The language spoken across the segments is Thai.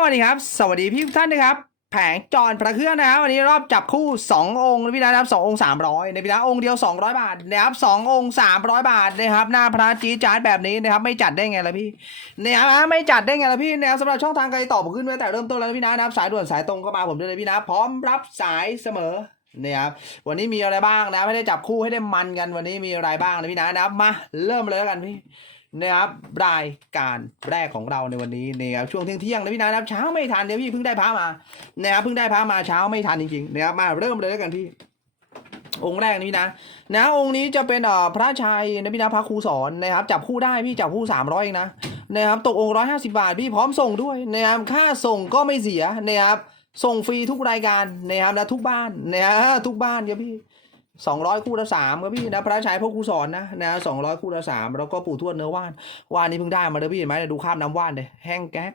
วัสดีครับ สวัสดีพี่ทุกท่านนะครับ แผงจอนพระเครื่องนะครับ วันนี้รอบจับคู่ 2 องค์นะพี่นะครับสององค์300นะพี่นะองค์เดียว 200 บาทนะครับสององค์300บาทนะครับ หน้าพระจีจาร์ดแบบนี้นะครับ ไม่จัดได้ไงล่ะพี่นะครับไม่จัดได้ไงล่ะพี่นะครับสำหรับช่องทางการติดต่อผมขึ้นไว้แต่เริ่มต้นแล้วพี่นะครับสายด่วนสายตรงก็มาผมด้เลยพี่นะพร้อมรับสายเสมอนะครับวันนี้มีอะไรบ้างนะไม่ได้จับคู่ให้ได้มันกันวันนี้มีอะไรบ้างนะพี่นะนะครับมาเริ่มเลยแล้วกันพี่ นะครับรายการแรกของเราในวันนี้นะครับช่วงเที่ยงเที่ยงๆนะพี่นะครับเช้าไม่ทันเดี๋ยวพี่เพิ่งได้พระมานะครับเพิ่งได้พระมาเช้าไม่ทันจริงๆนะครับมาเริ่มเลยแล้วกันพี่ องค์แรกนี่นะ นะองค์นี้จะเป็นอ่อพระชัยนะพี่นะพระครูสอนนะครับจับคู่ได้พี่จับคู่สามร้อยเองนะนะครับตกองค์ร้อยห้าสิบาทพี่พร้อมส่งด้วยนะครับค่าส่งก็ไม่เสียนะครับส่งฟรีทุกรายการนะครับนะทุกบ้านนะฮะทุกบ้านครับพี่ สองร้อยคู่ละสามครับพี่นะพระชัยพวกครูสอนนะนะสองร้อยคู่ละสามแล้วก็ปู่ทวดเนื้อว่านว่านนี้เพิ่งได้มาเลยพี่เห็นไหมดูข้ามน้ำว่านเลยแห้งแก๊ก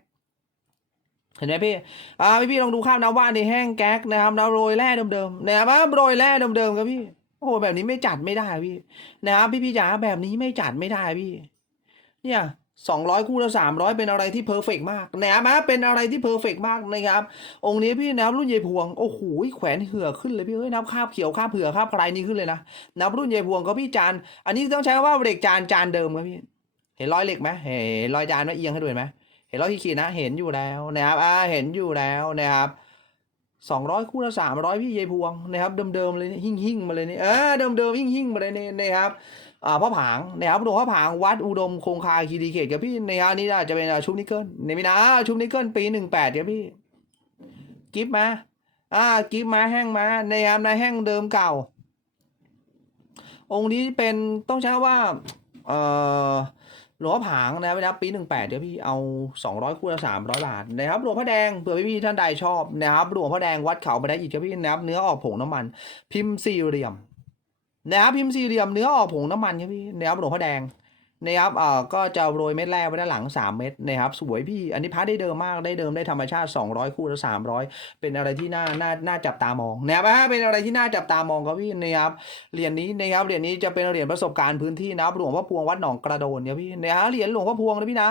เห็นไหมพี่อ่าพี่พี่ลองดูข้ามน้ำว่านนี่แห้งแก๊กนะครับแล้วโรยแร่เดิมๆนะครับอ่าโรยแร่เดิมๆครับพี่โอ้โหแบบนี้ไม่จัดไม่ได้พี่นะครับพี่พี่จ๋าแบบนี้ไม่จัดไม่ได้พี่ เนี่ย สองร้อยคู่ละสามร้อยเป็นอะไรที่เพอร์เฟกมากนะครับอะเป็นอะไรที่เพอร์เฟกมากนะครับ องค์นี้พี่นะครับรุ่นเยพวง โอ้โหแขวนเหือขึ้นเลยพี่เอ้ยนับคาบเขียวคาบเผือกคาบไกรนี่ขึ้นเลยนะนับรุ่นเยพวงก็พี่จาน อันนี้ต้องใช้คำว่าเหล็กจานจานเดิมครับพี่ เห็นรอยเหล็กไหมเห็นรอยจานไหมเอียงให้ดูเห็นไหมเห็นรอยขีดนะ เห็นอยู่แล้วนะครับอ่าเห็นอยู่แล้วนะครับสองร้อยคู่ละสามร้อยพี่เยพวงนะครับเดิมๆเลยนี่หิ่งหิ่งๆมาเลยนี่เออเดิมๆหิ่งหิ่งๆมาเลยนี่นะครับ อ่าพ่อผางนะครับหลวงพ่อผางวัดอุดมคงคาคีรีเขตกับพี่นะครับนนี่จะเป็นชุบนิกเกิลในมีนะชุบนิกเกิลปีหนึ่งแปดครับพี่กิฟมาอ่ากิฟมาแห้งมาในยามในแห้งเดิมเก่า องค์นี้เป็นต้องใช้ว่าเอ่อหลวงพ่อผางนะครับปีหนึ่งแปดเดี๋ยวพี่เอาสองร้อยคู่ละสามร้อยบาทนะครับหลวงพ่อแดงเผื่อพี่ๆท่านใดชอบนะครับหลวงพ่อแดงวัดเขามาได้อีกครับพี่นะครับเนื้อออกผงน้ำมัน พิมพ์สี่เหลี่ยม นะครับพิมพ์สี่เหลี่ยมเนื้อออกผงน้ำมันครับพี่นะครับหลวงพ่อแดงนะครับเอ่อก็จะโรยเม็ดแรกไว้ด้านหลังสามเม็ดนะครับสวยพี่ อันนี้พัดได้เดิมมากได้เดิมได้ธรรมชาติสองร้อยคู่ละสามร้อยเป็นอะไรที่น่าน่าน่าจับตามองนะครับเป็นอะไรที่น่าจับตามองครับพี่นะครับเหรียญนี้นะครับเหรียญนี้จะเป็นเหรียญประสบการณ์พื้นที่นะครับหลวงพ่อพวงวัดหนองกระโดนเนี่ยพี่นะฮะเหรียญหลวงพ่อพวงนะพี่นะ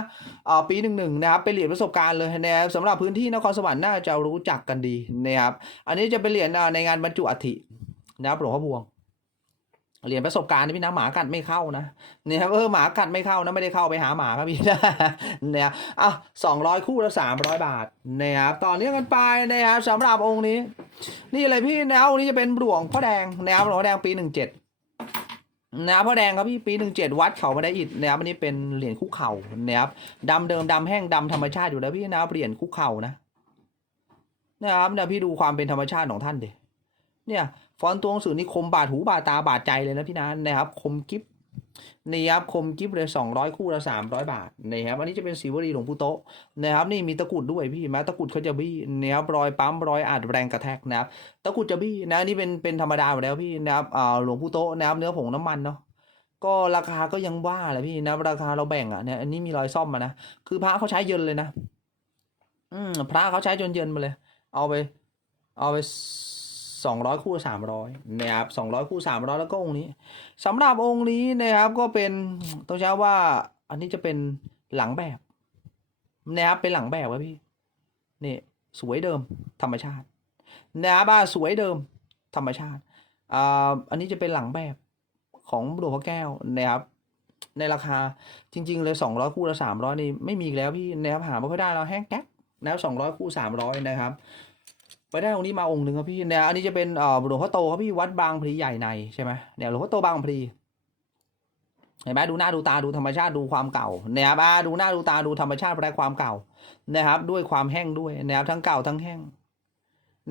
อ่าปีหนึ่งหนึ่งนะครับเป็นเหรียญประสบการณ์เลยนะครับสำหรับพื้นที่นครสวรรค์น่าจะรู้จักกันดีนะครับอันนี้จะเป็นเหรียญในงานบรรจุอัฐินะครับหลวงพ่อพวง เหรียญประสบการณ์พี่นะหมากัดไม่เข้านะเนี่ยครับเออหมากัดไม่เข้านะไม่ได้เข้าไปหาหมาครับพี่นะเนี่ยอะสองร้อยคู่ละสามร้อยบาทนะครับต่อเนื่องกันไปนะครับสำหรับองค์นี้ นี่เลยพี่นะครับองค์นี้จะเป็นหลวงพ่อแดงนะครับหลวงพ่อแดงปีหนึ่งเจ็ดนะครับพ่อแดงครับพี่ปีหนึ่งเจ็ดวัดเขามาได้อิฐนะครับอันนี้เป็นเหรียญคุกเข่านะครับดำเดิมดำแห้งดำธรรมชาติอยู่แล้วพี่นะครับเหรียญคุกเข่านะนะครับเนี่ยพี่ดูความเป็นธรรมชาติของท่านดิเนี่ย ฟอนต์ตัวหนังสือนี่คมบาดหูบาดตาบาดใจเลยนะพี่นะนะครับ คมกิฟนี่ครับคมกิฟเลยสองร้อยคู่ละสามร้อยบาทนะครับอันนี้จะเป็นสีวรีหลวงปู่โตะนะครับนี่มีตะกุดด้วยพี่เห็นไหมตะกุดเขาจะบี้นะครับรอยปั๊มรอยอัดแรงกระแทกนะครับตะกุดจะบี้นะนี่เป็นเป็นธรรมดาอยู่แล้วพี่นะครับอ่าหลวงปู่โตะนะครับเนื้อผงน้ำมันเนาะก็ราคาก็ยังว่าแหละพี่นะราคาเราแบ่งอะเนี่ยอันนี้มีรอยซ่อมมานะคือพระเขาใช้เยินเลยนะ อืมพระเขาใช้จนเยินมาเลย เอาไป เอาไป สองร้อยคู่สามร้อยนะครับสองร้อยคู่สามร้อยแล้วก็องค์นี้สำหรับองค์นี้นะครับก็เป็นต้องใช้ว่าอันนี้จะเป็นหลังแบบนะครับเป็นหลังแบบครับพี่นี่สวยเดิมธรรมชาตินะครับสวยเดิมธรรมชาติอ่าอันนี้จะเป็นหลังแบบของหลวงพ่อแก้วนะครับในราคาจริง ๆ เลยสองร้อยคู่ละสามร้อยนี่ไม่มีแล้วพี่นะครับหาไม่ค่อยได้แล้วแห้งแก๊กนะครับสองร้อยคู่สามร้อยนะครับ ไปได้องค์นี้มาองค์หนึ่งครับพี่เนี่ยอันนี้จะเป็นเอ่อหลวงพ่อโตครับพี่วัดบางพลีใหญ่ในใช่ไหมเนี่ยหลวงพ่อโตบางพลีเห็นไหมดูหน้าดูตาดูธรรมชาติดูความเก่านะครับอ่าดูหน้าดูตาดูธรรมชาติและความเก่านะครับ ด้วยความแห้งด้วยนะครับทั้งเก่าทั้งแห้ง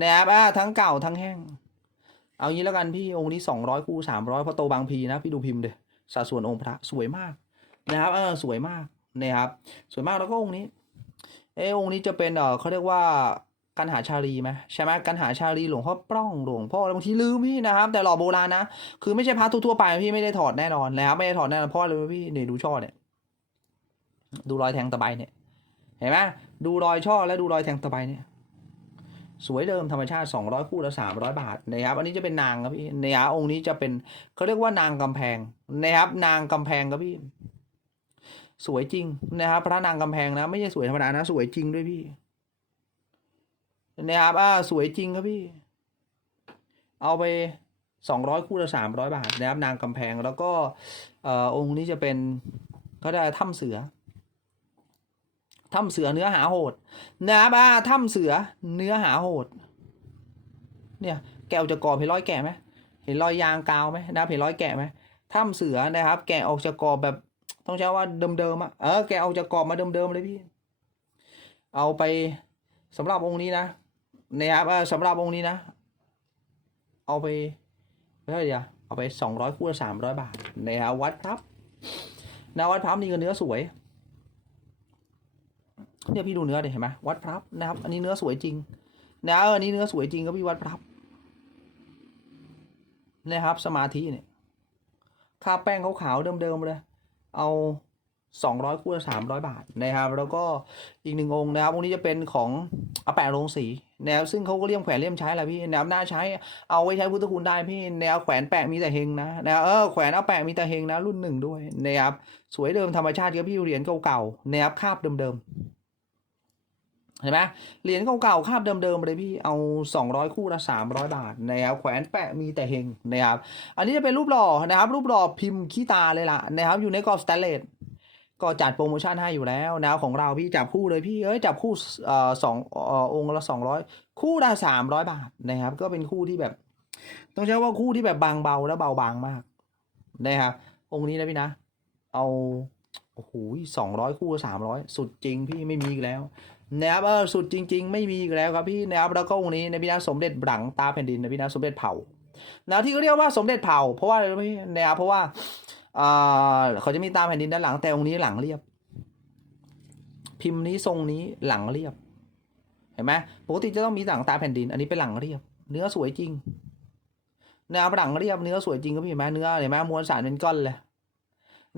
นะครับอ่าทั้งเก่าทั้งแห้ง เอางี้แล้วกันพี่องค์นี้สองร้อยคู่สามร้อยพ่อโตบางพลีนะพี่ดูพิมพ์เดยสัดส่วนองค์พระสวยมากนะครับเออสวยมากนะครับสวยมากแล้วก็องค์นี้เออองค์นี้จะเป็นเออเขาเรียกว่า กันหาชาลีไหมใช่ไหมกันหาชาลีหลวงพ่อปล้องหลวงพ่ออะไรบางทีลืมพี่นะครับ แต่หล่อโบราณนะคือไม่ใช่พระทั่วไปพี่ไม่ได้ถอดแน่นอนนะครับไม่ได้ถอดแน่นอนพราะเลยพี่เนี่ยดูช่อเนี่ย ดูรอยแทงตะไบเนี่ย เห็นไหมดูรอยช่อและดูรอยแทงตะไบเนี่ย สวยเดิมธรรมชาติ 200 คู่ละ300 บาทนะครับอันนี้จะเป็นนางครับพี่นะครับองค์นี้จะเป็นเขาเรียกว่านางกำแพงนะครับ นางกำแพงครับพี่ สวยจริงนะครับ พระนางกำแพงนะ ไม่ใช่สวยธรรมดานะ สวยจริงด้วยพี่ นะครับอ่าสวยจริงครับพี่ เอาไปสองร้อยคู่ละสามร้อยบาทนะครับนางกำแพงแล้วก็เอ่อองค์นี้จะเป็นก็ได้ถ้ำเสือถ้ำเสือเนื้อหาโหดนะครับอ่าถ้ำเสือเนื้อหาโหด เนี่ยแกวจะกรอบเห็นรอยแกะไหมเห็นรอยยางกาวไหมนะครับเห็นรอยแกะไหมถ้ำเสือนะครับ แกะออกจากกรอบแบบต้องใช้ว่าเดิมๆอะเออแกะออกจากกรอบมาเดิมๆเลยพี่ เอาไปสำหรับองค์นี้นะ นะครับสำหรับองค์นี้นะ เอาไปเท่าไหร่เดียวเอาไปสองร้อยคู่ละสามร้อยบาทนะครับวัดครับนะวัดพับนี่ก็เนื้อสวยเนี่ยพี่ดูเนื้อดิเห็นไหมวัดพรับนะครับ อันนี้เนื้อสวยจริงนะอออันนี้เนื้อสวยจริงก็พี่วัดพรับนะครับ สมาธิเนี่ยค่าแป้งขาวๆเดิมๆเลยเอาสองร้อยคู่ละสามร้อยบาทนะครับ แล้วก็อีกหนึ่งองค์นะครับองค์นี้จะเป็นของอาแปะโรงสี นะครับซึ่งเขาก็เลี่ยมแขวนเลี่ยมใช้แหละพี่นะครับน่าใช้เอาไว้ใช้พุทธคุณได้พี่แนวแขวนแปะมีแต่เฮงนะนะเออแขวนเอาแปะมีแต่เฮงนะรุ่นหนึ่งด้วยนะครับสวยเดิมธรรมชาติครับพี่เหรียญเก่าๆนะครับคาบเดิมๆเห็นไหมเหรียญเก่าๆคาบเดิมๆเลยพี่เอา 200 คู่ละ300 บาทนะครับแขวนแปะมีแต่เฮงนะครับอันนี้จะเป็นรูปหล่อนะครับรูปหล่อพิมพ์ขี้ตาเลยล่ะนะครับอยู่ในกรอบสแตนเลส ก็จัดโปรโมชั่นให้อยู่แล้วแนวของเราพี่จับคู่เลยพี่เอ้ยจับคู่เอ่อสองเอ่อองค์ละสองร้อยคู่ละสามร้อยบาทนะครับ ก็เป็นคู่ที่แบบ ต้องใช้ว่าคู่ที่แบบบางเบาและเบาบางมากนะครับองค์นี้นะพี่นะ เอาโอ้โหสองร้อยคู่สามร้อยสุดจริงพี่ไม่มีอีกแล้วนะครับเออสุดจริง ๆ ไม่มีอีกแล้วครับพี่นะครับแล้วก็องค์นี้นะพี่นะสมเด็จหลังตาแผ่นดินนะพี่นะสมเด็จเผ่านะที่เขาเรียกว่าสมเด็จเผ่าเพราะว่าอะไรรู้ไหมพี่นะครับเพราะว่า เขาจะมีตาแผ่นดินด้านหลังแต่องค์นี้หลังเรียบ พิมพ์นี้ทรงนี้หลังเรียบ เห็นไหมปกติจะต้องมีหลังตาแผ่นดิน อันนี้เป็นหลังเรียบ เนื้อสวยจริงแนวหลังเรียบเนื้อสวยจริงก็พี่ไหมเนื้อเห็นไหมมวลสารเป็นก้อนเลย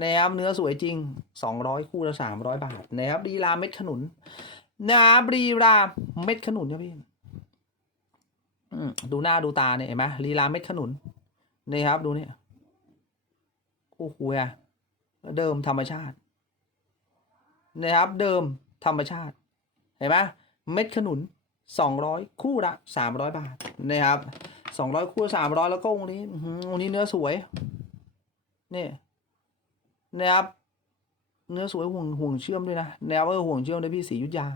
นะครับเนื้อสวยจริงสองร้อยคู่ละสามร้อยบาทนะครับรีราเม็ดขนุนนะครับรีราเม็ดขนุนครับพี่ดูหน้าดูตาเนี่ยเห็นไหมรีราเม็ดขนุนนี่ครับดูเนี่ย คู่คุยอะเดิมธรรมชาตินะครับเดิมธรรมชาติ เห็นไหมเม็ดขนุนสองร้อยคู่ละสามร้อยบาทนะครับสองร้อยคู่สามร้อยแล้วก็องค์นี้องค์นี้เนื้อสวยนี่นะครับเนื้อสวยห่วงห่วงเชื่อมด้วยนะแนวเออห่วงเชื่อมด้วยพี่สียุทธยา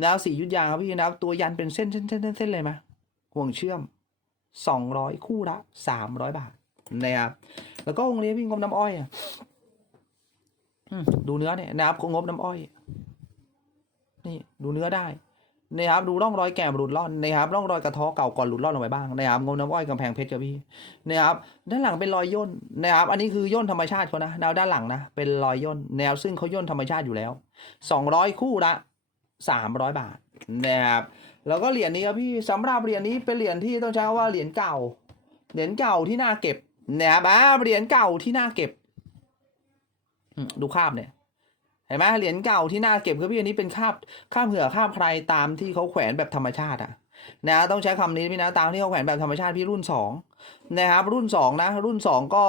แนวสียุทธยาครับพี่นะครับตัวยันเป็นเส้นเส้นเส้นเส้นเลยไหมห่วงเชื่อมสองร้อยคู่ละสามร้อยบาทนะครับ แล้วก็องค์นี้พี่งบน้ำอ้อยอะอืมดูเนื้อเนี่ยนะครับงบน้ำอ้อย นี่ดูเนื้อได้นะครับดูร่องรอยแก่หลุดร่อนนะครับร่องรอยกระเท้อเก่าก่อนหลุดร่อนลงไปบ้างนะครับงบน้ำอ้อยกำแพงเพชรครับพี่นะครับด้านหลังเป็นรอยย่นนะครับอันนี้คือย่นธรรมชาติเขานะแนวด้านหลังนะเป็นรอยย่นแนวซึ่งเขาย่นธรรมชาติอยู่แล้วสองร้อยคู่ละสามร้อยบาทนะครับแล้วก็เหรียญนี้ครับพี่สำหรับเหรียญนี้เป็นเหรียญที่ต้องใช้คำว่าเหรียญเก่าเหรียญเก่าที่น่าเก็บ นะครับอ่าเหรียญเก่าที่น่าเก็บดูคาบเนี่ยเห็นไหมเหรียญเก่าที่น่าเก็บคือพี่อันนี้เป็นคาบคาบเหือคาบใครตามที่เขาแขวนแบบธรรมชาติอะนะต้องใช้คำนี้พี่นะตามที่เขาแขวนแบบธรรมชาติพี่รุ่นสองนะครับรุ่นสองนะรุ่นสองก็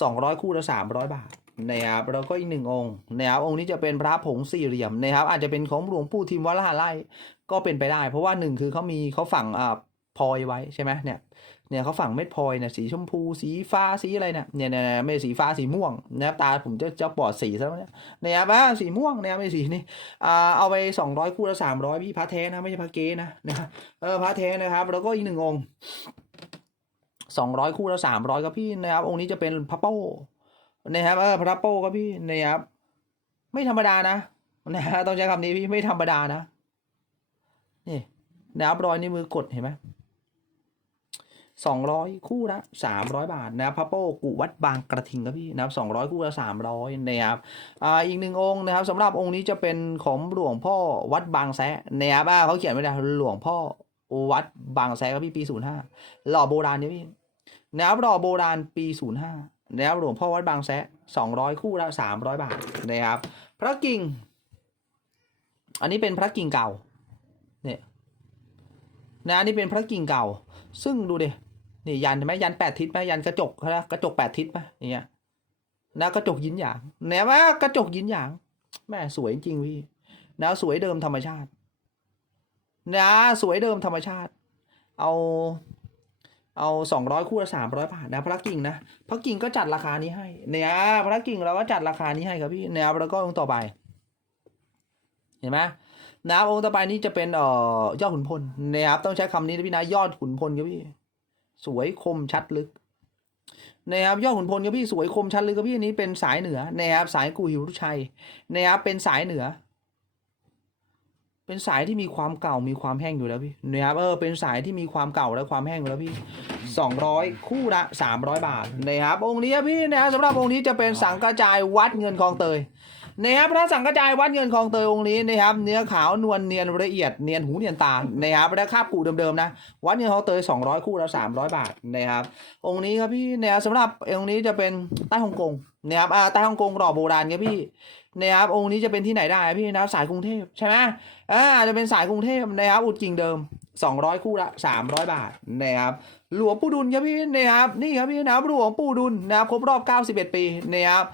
สองร้อยคู่ละสามร้อยบาทนะครับแล้วก็อีกหนึ่งองค์นะครับองค์นี้จะเป็นพระผงสี่เหลี่ยมนะครับอาจจะเป็นของหลวงปู่ทิมวัดละหาไร่ก็เป็นไปได้ เพราะว่าหนึ่งคือเขามีเขาฝังอ่าพลอยไว้ใช่ไหมเนี่ย เนี่ยเขาฝังเม็ดพลอยเนี่ยสีชมพูสีฟ้าสีอะไรเนี่ยเนี่ยเนี่ยเนี่ยไม่สีฟ้าสีม่วงนะครับตาผมจะจะบอดสีซะแล้วเนี่ยเนี่ยอะสีม่วงเนี่ยไม่สีนี่อ่าเอาไปสองร้อยคู่ละสามร้อยพี่พระแท้นะไม่ใช่พระเก๊นะนะเออพระแท้นะครับ แล้วก็อีกหนึ่งองค์สองร้อยคู่ละสามร้อยครับพี่นะครับ องค์นี้จะเป็นพระโป้นะครับเออพระโป้ครับพี่นะครับไม่ธรรมดานะนะฮะต้องใช้คำนี้พี่ไม่ธรรมดานะนี่นะครับรอยนิ้วมือกดเห็นไหม สองร้อยคู่ละสามร้อยบาทนะครับพระโป้กุวัดบางกระทิงครับพี่นะครับสองร้อยคู่ละสามร้อยนะครับอ่าอีกหนึ่งองค์นะครับสำหรับองค์นี้จะเป็นของหลวงพ่อวัดบางแซะนะครับอ่าเขาเขียนไว้นะหลวงพ่อวัดบางแซะครับพี่ปีศูนย์ห้าหล่อโบราณเนี่ยพี่นะครับหล่อโบราณปีศูนย์ห้านะครับหลวงพ่อวัดบางแซะสองร้อยคู่ละสามร้อยบาทนะครับพระกิ่ง อันนี้เป็นพระกิ่งเก่าเนี่ยนะอันนี้เป็นพระกิ่งเก่า ซึ่งดูเด นี่ยันเห็นไหมยันแปดทิศไหมยันกระจกนะกระจกแปดทิศไหมอย่างเงี้ยนะกระจกยินหยางแหนว่ากระจกยินหยางแม่สวยจริงพี่นะสวยเดิมธรรมชาติ นะสวยเดิมธรรมชาติ เอาเอาสองร้อยคู่ละสามร้อยบาทนะพระกิ่งนะพระกิ่งก็จัดราคานี้ให้ เนี่ยพระกิ่งเราก็จัดราคานี้ให้ครับพี่นะครับแล้วก็องค์ต่อไป เห็นไหมนะองค์ต่อไปนี้จะเป็นเอ่อยอดขุนพลนะครับต้องใช้คำนี้นะพี่นะยอดขุนพลครับพี่ สวยคมชัดลึกนะครับยอดขุนพลครับพี่สวยคมชัดลึกครับพี่อันนี้เป็นสายเหนือนะครับสายกูหิวทุชัยนะครับเป็นสายเหนือ เป็นสายที่มีความเก่ามีความแห้งอยู่แล้วพี่นะครับเออเป็นสายที่มีความเก่าและความแห้งอยู่แล้วพี่สองร้อยคู่ละสามร้อยบาทนะครับองค์นี้พี่นะครับสำหรับองค์นี้จะเป็นสังกระจายวัดเงินคลองเตย นะครับพระสังกระจายวัดเงินคลองเตยองค์นี้นะครับ เนื้อขาวนวลเนียนละเอียดเนียนหูเนียนตานะครับและคาบกูเดิมๆนะวัดเงินคลองเตย200 คู่ละ300 บาทนะครับ องค์นี้ครับพี่นะครับสำหรับองค์นี้จะเป็นใต้ฮ่องกงนะครับอ่าใต้ฮ่องกงหล่อโบราณครับพี่นะครับองค์นี้จะเป็นที่ไหนได้พี่นะสายกรุงเทพใช่ไหมอ่าจะเป็นสายกรุงเทพนะครับอุดกิ่งเดิม 200 คู่ละ300 บาทนะครับหลวงปู่ดุลครับพี่นะครับนี่ครับพี่นะครับหลวงปู่ดุลนะครับครบรอบ 91 ปีนะครับ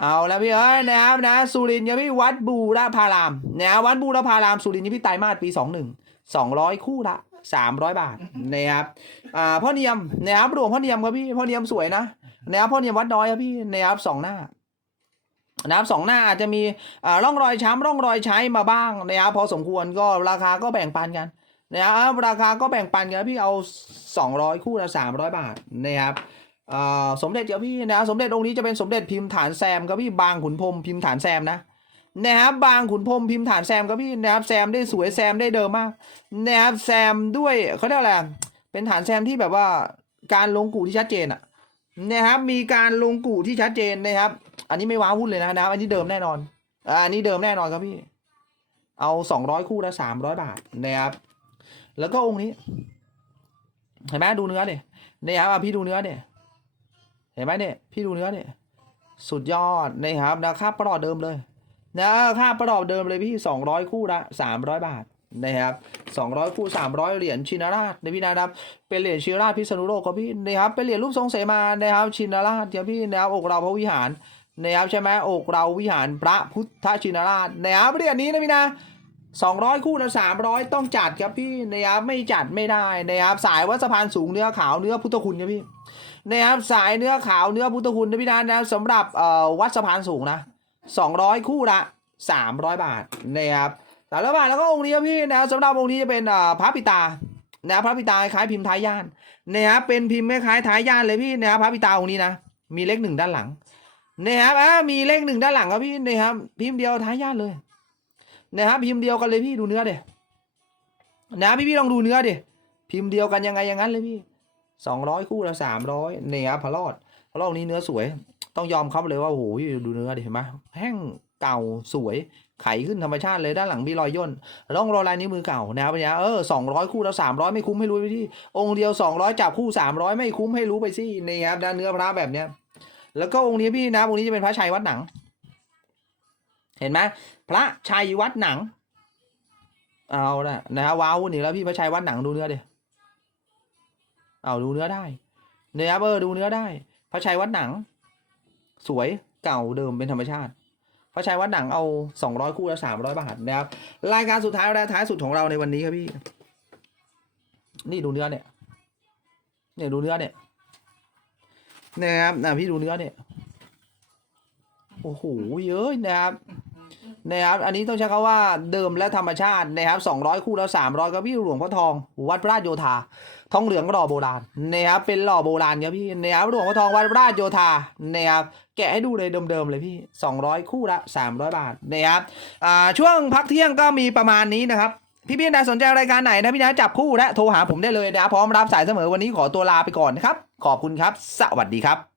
เอาแล้วพี่เอ้ยนะครับนะสุรินทร์ครับพี่วัดบูรพารามนะวัดบูรพารามสุรินทร์นี่พี่ไตรมาสปี21 200คู่ละ300บาทนะครับอ่าพ่อเนียมนะครับหลวงพ่อเนียมครับพี่พ่อเนียมสวยนะนะครับพ่อเนียมวัดน้อยครับพี่นะครับสองหน้านะครับสองหน้าอาจจะมีอ่าร่องรอยช้ำร่องรอยใช้มาบ้างนะครับพอสมควรก็ราคาก็แบ่งปันกันนะครับราคาก็แบ่งปันกันพี่เอา 200 คู่ละ300 บาทนะครับ สมเด็จเดี๋ยวพี่นะครับสมเด็จองค์นี้จะเป็นสมเด็จพิมพ์ฐานแซมครับพี่บางขุนพรมพิมพ์ฐานแซมนะนะครับบางขุนพรมพิมพ์ฐานแซมครับพี่นะครับแซมได้สวยแซมได้เดิมมากนะครับแซมด้วยเขาเรียกอะไรเป็นฐานแซมที่แบบว่าการลงกูที่ชัดเจนอะนะครับมีการลงกูที่ชัดเจนนะครับ อันนี้ไม่ว้าวุ่นเลยนะนะครับอันนี้เดิมแน่นอนอันนี้เดิมแน่นอนครับพี่ เอาสองร้อยคู่ละสามร้อยบาทนะครับแล้วก็องค์นี้เห็นไหมดูเนื้อเนี่ยนะครับพี่ดูเนื้อเนี่ย เห็นไหมเนี่ยพี่ดูเนื้อเนี่ยสุดยอดนะครับนะค่าประหลอดเดิมเลยนะค่าประหลอดเดิมเลยพี่สองร้อยคู่ละสามร้อยบาทนะครับสองร้อยคู่สามร้อยเหรียญชินราชในพี่นะครับเป็นเหรียญชินราชพิษณุโลกครับพี่นะครับเป็นเหรียญรูปทรงเสมานะครับชินราชครับพี่นะครับอกเราพระวิหารนะครับใช่ไหมอกเราวิหารพระพุทธชินราชนะครับเหรียญนี้นะพี่นะสองร้อยคู่ละสามร้อยต้องจัดครับพี่นะครับไม่จัดไม่ได้นะครับสายวัดสะพานสูงเนื้อขาวเนื้อพุทธคุณครับพี่ นะครับสายเนื้อขาวเนื้อพุทธคุณนะพี่นะนะครับสำหรับเอ่อวัดสะพานสูงนะสองร้อยคู่ละสามร้อยบาทนะครับสามร้อยบาทแล้วก็องค์นี้ครับพี่นะครับสำหรับองค์นี้จะเป็นเอ่อพระปิตานะครับพระปิตาคล้ายพิมพ์ท้ายย่านนะครับเป็นพิมพ์คล้ายท้ายย่านเลยพี่นะครับพระปิตาองค์นี้นะมีเลขหนึ่งด้านหลังนะครับอ่ามีเลขหนึ่งด้านหลังครับพี่นะครับพิมพ์เดียวท้ายญาติเลยนะครับพิมพ์เดียวกันเลยพี่ดูเนื้อเดี๋ยนะพี่พี่ลองดูเนื้อเดิพิมพ์เดียวกันยังไงอย่างนั้นเลยพี่ สองร้อยคู่ละสามร้อยเนี่ยครับพะรอดพะรอดนี้เนื้อสวย ต้องยอมครับเลยว่าโอ้โหดูเนื้อดิเห็นไหมแห้งเก่าสวยไขขึ้นธรรมชาติเลยด้านหลังมีรอยย่นร่องรอยลายนิ้วมือเก่านะครับเนี่ยเออสองร้อยคู่และสามร้อยไม่คุ้มให้รู้ไปที่องค์เดียวสองร้อยจับคู่สามร้อยไม่คุ้มให้รู้ไปสินี่ครับด้านเนื้อพระแบบเนี้ยแล้วก็องค์นี้พี่นะองค์นี้จะเป็นพระชัยวัดหนัง เห็นไหมพระชัยวัดหนัง เอาละนะฮะว้าวนี่แล้วพี่พระชัยวัดหนังดูเนื้อเดีย เอาดูเนื้อได้ เนื้อเบอร์ดูเนื้อได้พระชัยวัดหนัง สวยเก่าเดิมเป็นธรรมชาติพระชัยวัดหนังเอาสองร้อยคู่ละสามร้อยบาทนะครับ รายการสุดท้ายและท้ายสุดของเราในวันนี้ครับพี่ นี่ดูเนื้อเนี่ย เนี่ยดูเนื้อเนี่ยนะครับนะพี่ดูเนื้อเนี่ย โอ้โหเยอะนะครับ นะครับอันนี้ต้องใช้คำว่าเดิมและธรรมชาตินะครับสองร้อยคู่แล้วสามร้อยก็พี่หลวงพ่อทอง วัดพระราชโยธาทองเหลืองหล่อโบราณนะครับเป็นหล่อโบราณครับพี่นะครับหลวงพ่อทองวัดพระราชโยธานะครับแกะให้ดูเลยเดิมๆเลยพี่สองร้อยคู่ละสามร้อยบาทนะครับอ่าช่วงพักเที่ยงก็มีประมาณนี้นะครับพี่พี่นะสนใจรายการไหนนะพี่นะจับคู่และโทรหาผมได้เลยนะครับพร้อมรับสายเสมอวันนี้ขอตัวลาไปก่อนนะครับขอบคุณครับ สวัสดีครับ